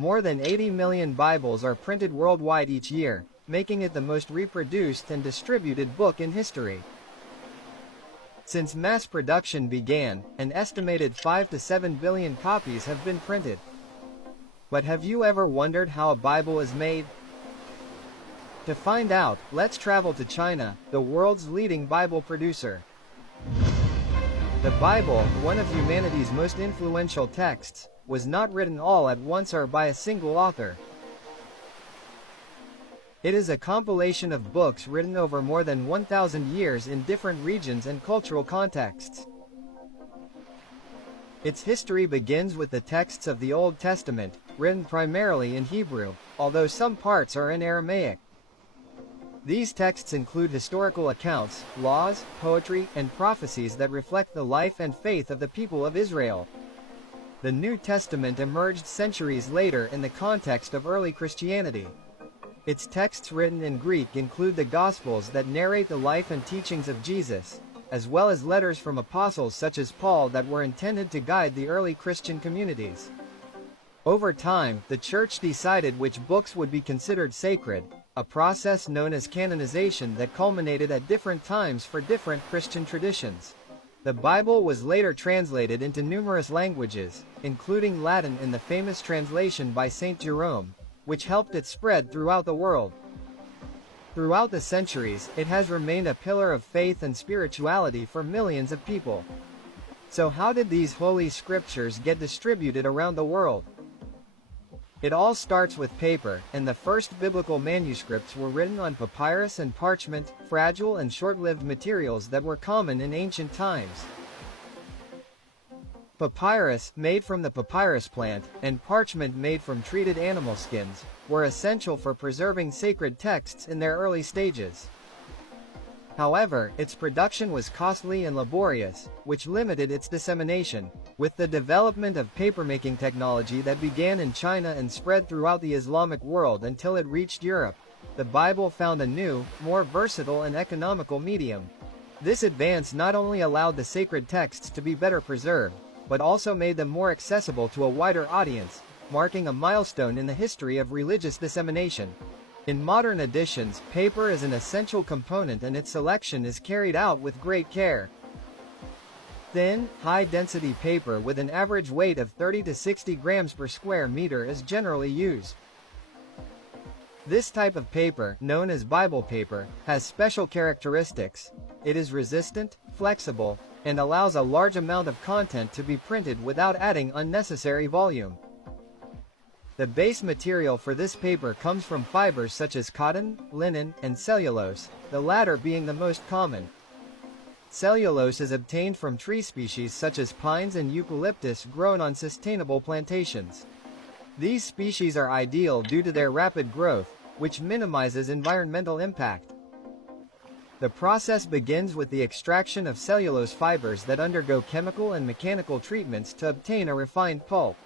More than 80 million Bibles are printed worldwide each year, making it the most reproduced and distributed book in history. Since mass production began, an estimated 5 to 7 billion copies have been printed. But have you ever wondered how a Bible is made? To find out, let's travel to China, the world's leading Bible producer. The Bible, one of humanity's most influential texts, was not written all at once or by a single author. It is a compilation of books written over more than 1,000 years in different regions and cultural contexts. Its history begins with the texts of the Old Testament, written primarily in Hebrew, although some parts are in Aramaic. These texts include historical accounts, laws, poetry, and prophecies that reflect the life and faith of the people of Israel. The New Testament emerged centuries later in the context of early Christianity. Its texts written in Greek include the Gospels that narrate the life and teachings of Jesus, as well as letters from apostles such as Paul that were intended to guide the early Christian communities. Over time, the Church decided which books would be considered sacred, a process known as canonization that culminated at different times for different Christian traditions. The Bible was later translated into numerous languages, including Latin in the famous translation by Saint Jerome, which helped it spread throughout the world. Throughout the centuries, it has remained a pillar of faith and spirituality for millions of people. So how did these holy scriptures get distributed around the world? It all starts with paper, and the first biblical manuscripts were written on papyrus and parchment, fragile and short-lived materials that were common in ancient times. Papyrus, made from the papyrus plant, and parchment made from treated animal skins, were essential for preserving sacred texts in their early stages. However, its production was costly and laborious, which limited its dissemination. With the development of papermaking technology that began in China and spread throughout the Islamic world until it reached Europe, the Bible found a new, more versatile and economical medium. This advance not only allowed the sacred texts to be better preserved, but also made them more accessible to a wider audience, marking a milestone in the history of religious dissemination. In modern editions, paper is an essential component and its selection is carried out with great care. Thin, high-density paper with an average weight of 30 to 60 grams per square meter is generally used. This type of paper, known as Bible paper, has special characteristics. It is resistant, flexible, and allows a large amount of content to be printed without adding unnecessary volume. The base material for this paper comes from fibers such as cotton, linen, and cellulose, the latter being the most common. Cellulose is obtained from tree species such as pines and eucalyptus grown on sustainable plantations. These species are ideal due to their rapid growth, which minimizes environmental impact. The process begins with the extraction of cellulose fibers that undergo chemical and mechanical treatments to obtain a refined pulp.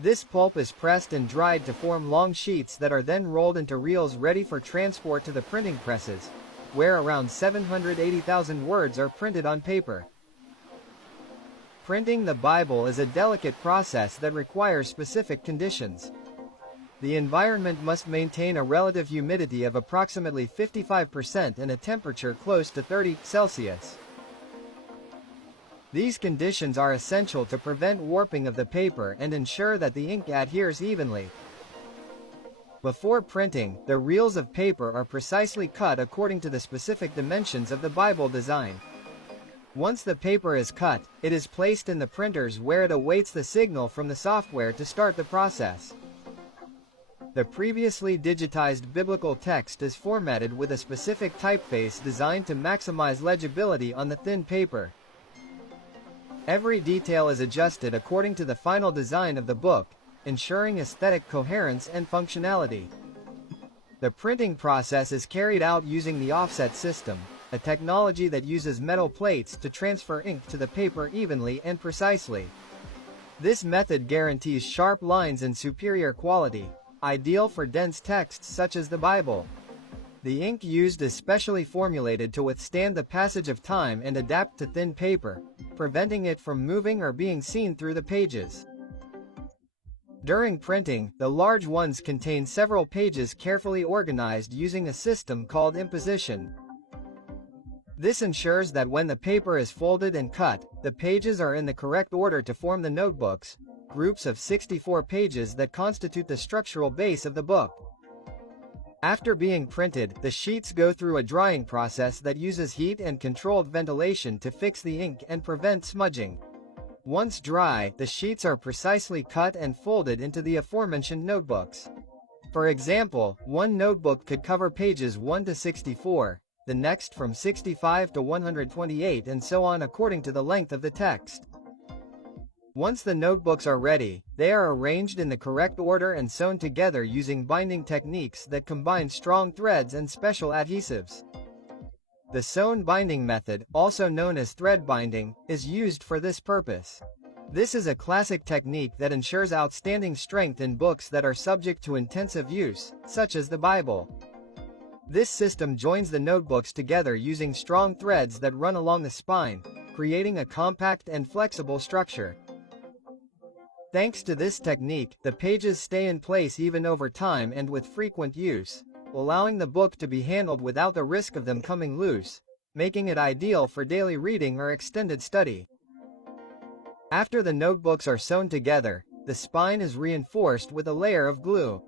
This pulp is pressed and dried to form long sheets that are then rolled into reels ready for transport to the printing presses, where around 780,000 words are printed on paper. Printing the Bible is a delicate process that requires specific conditions. The environment must maintain a relative humidity of approximately 55% and a temperature close to 30 Celsius. These conditions are essential to prevent warping of the paper and ensure that the ink adheres evenly. Before printing, the reels of paper are precisely cut according to the specific dimensions of the Bible design. Once the paper is cut, it is placed in the printers where it awaits the signal from the software to start the process. The previously digitized biblical text is formatted with a specific typeface designed to maximize legibility on the thin paper. Every detail is adjusted according to the final design of the book, ensuring aesthetic coherence and functionality. The printing process is carried out using the offset system, a technology that uses metal plates to transfer ink to the paper evenly and precisely. This method guarantees sharp lines and superior quality, ideal for dense texts such as the Bible. The ink used is specially formulated to withstand the passage of time and adapt to thin paper, preventing it from moving or being seen through the pages. During printing, the large ones contain several pages carefully organized using a system called imposition. This ensures that when the paper is folded and cut, the pages are in the correct order to form the notebooks, groups of 64 pages that constitute the structural base of the book. After being printed, the sheets go through a drying process that uses heat and controlled ventilation to fix the ink and prevent smudging. Once dry, the sheets are precisely cut and folded into the aforementioned notebooks. For example, one notebook could cover pages 1 to 64, the next from 65 to 128, and so on according to the length of the text. Once the notebooks are ready, they are arranged in the correct order and sewn together using binding techniques that combine strong threads and special adhesives. The sewn binding method, also known as thread binding, is used for this purpose. This is a classic technique that ensures outstanding strength in books that are subject to intensive use, such as the Bible. This system joins the notebooks together using strong threads that run along the spine, creating a compact and flexible structure. Thanks to this technique, the pages stay in place even over time and with frequent use, allowing the book to be handled without the risk of them coming loose, making it ideal for daily reading or extended study. After the notebooks are sewn together, the spine is reinforced with a layer of glue.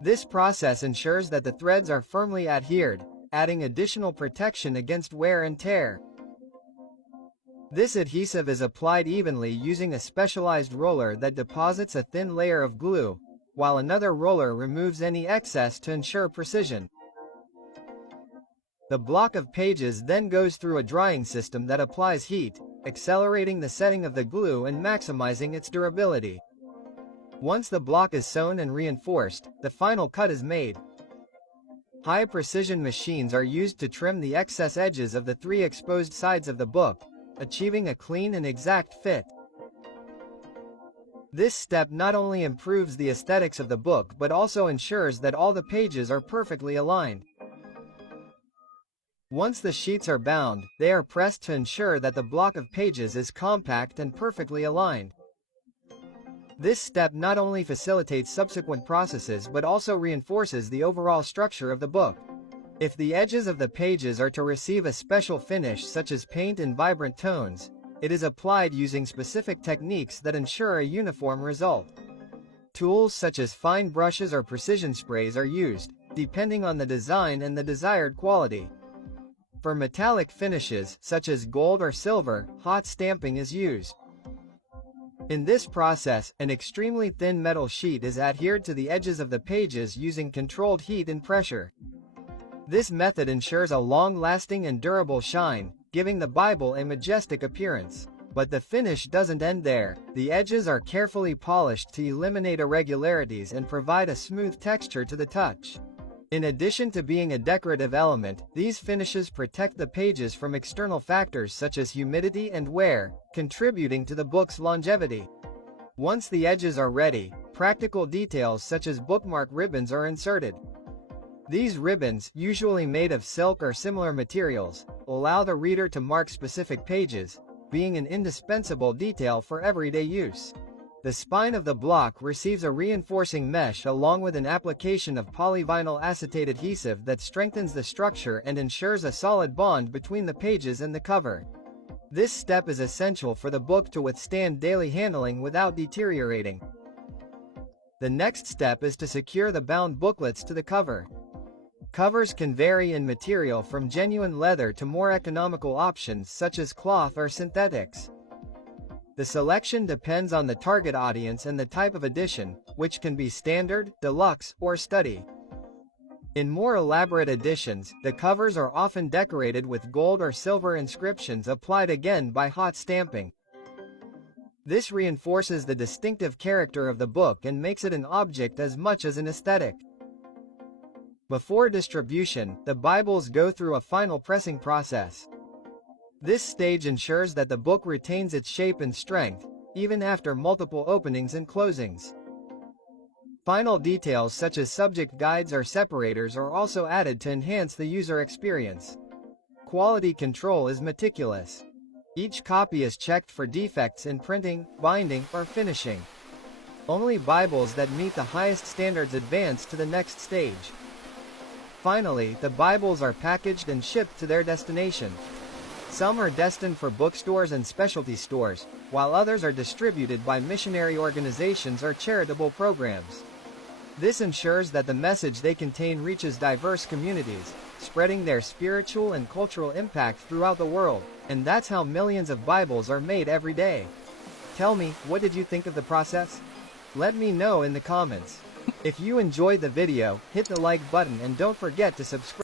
This process ensures that the threads are firmly adhered, adding additional protection against wear and tear. This adhesive is applied evenly using a specialized roller that deposits a thin layer of glue, while another roller removes any excess to ensure precision. The block of pages then goes through a drying system that applies heat, accelerating the setting of the glue and maximizing its durability. Once the block is sewn and reinforced, the final cut is made. High-precision machines are used to trim the excess edges of the 3 exposed sides of the book, achieving a clean and exact fit. This step not only improves the aesthetics of the book but also ensures that all the pages are perfectly aligned. Once the sheets are bound, they are pressed to ensure that the block of pages is compact and perfectly aligned. This step not only facilitates subsequent processes but also reinforces the overall structure of the book. If the edges of the pages are to receive a special finish such as paint in vibrant tones, it is applied using specific techniques that ensure a uniform result. Tools such as fine brushes or precision sprays are used, depending on the design and the desired quality. For metallic finishes, such as gold or silver, hot stamping is used. In this process, an extremely thin metal sheet is adhered to the edges of the pages using controlled heat and pressure. This method ensures a long-lasting and durable shine, giving the Bible a majestic appearance. But the finish doesn't end there. The edges are carefully polished to eliminate irregularities and provide a smooth texture to the touch. In addition to being a decorative element, these finishes protect the pages from external factors such as humidity and wear, contributing to the book's longevity. Once the edges are ready, practical details such as bookmark ribbons are inserted. These ribbons, usually made of silk or similar materials, allow the reader to mark specific pages, being an indispensable detail for everyday use. The spine of the block receives a reinforcing mesh along with an application of polyvinyl acetate adhesive that strengthens the structure and ensures a solid bond between the pages and the cover. This step is essential for the book to withstand daily handling without deteriorating. The next step is to secure the bound booklets to the cover. Covers can vary in material from genuine leather to more economical options such as cloth or synthetics. The selection depends on the target audience and the type of edition, which can be standard, deluxe, or study. In more elaborate editions, the covers are often decorated with gold or silver inscriptions applied again by hot stamping. This reinforces the distinctive character of the book and makes it an object as much as an aesthetic. Before distribution, the Bibles go through a final pressing process. This stage ensures that the book retains its shape and strength, even after multiple openings and closings. Final details such as subject guides or separators are also added to enhance the user experience. Quality control is meticulous. Each copy is checked for defects in printing, binding, or finishing. Only Bibles that meet the highest standards advance to the next stage. Finally, the Bibles are packaged and shipped to their destination. Some are destined for bookstores and specialty stores, while others are distributed by missionary organizations or charitable programs. This ensures that the message they contain reaches diverse communities, spreading their spiritual and cultural impact throughout the world, and that's how millions of Bibles are made every day. Tell me, what did you think of the process? Let me know in the comments. If you enjoyed the video, hit the like button and don't forget to subscribe.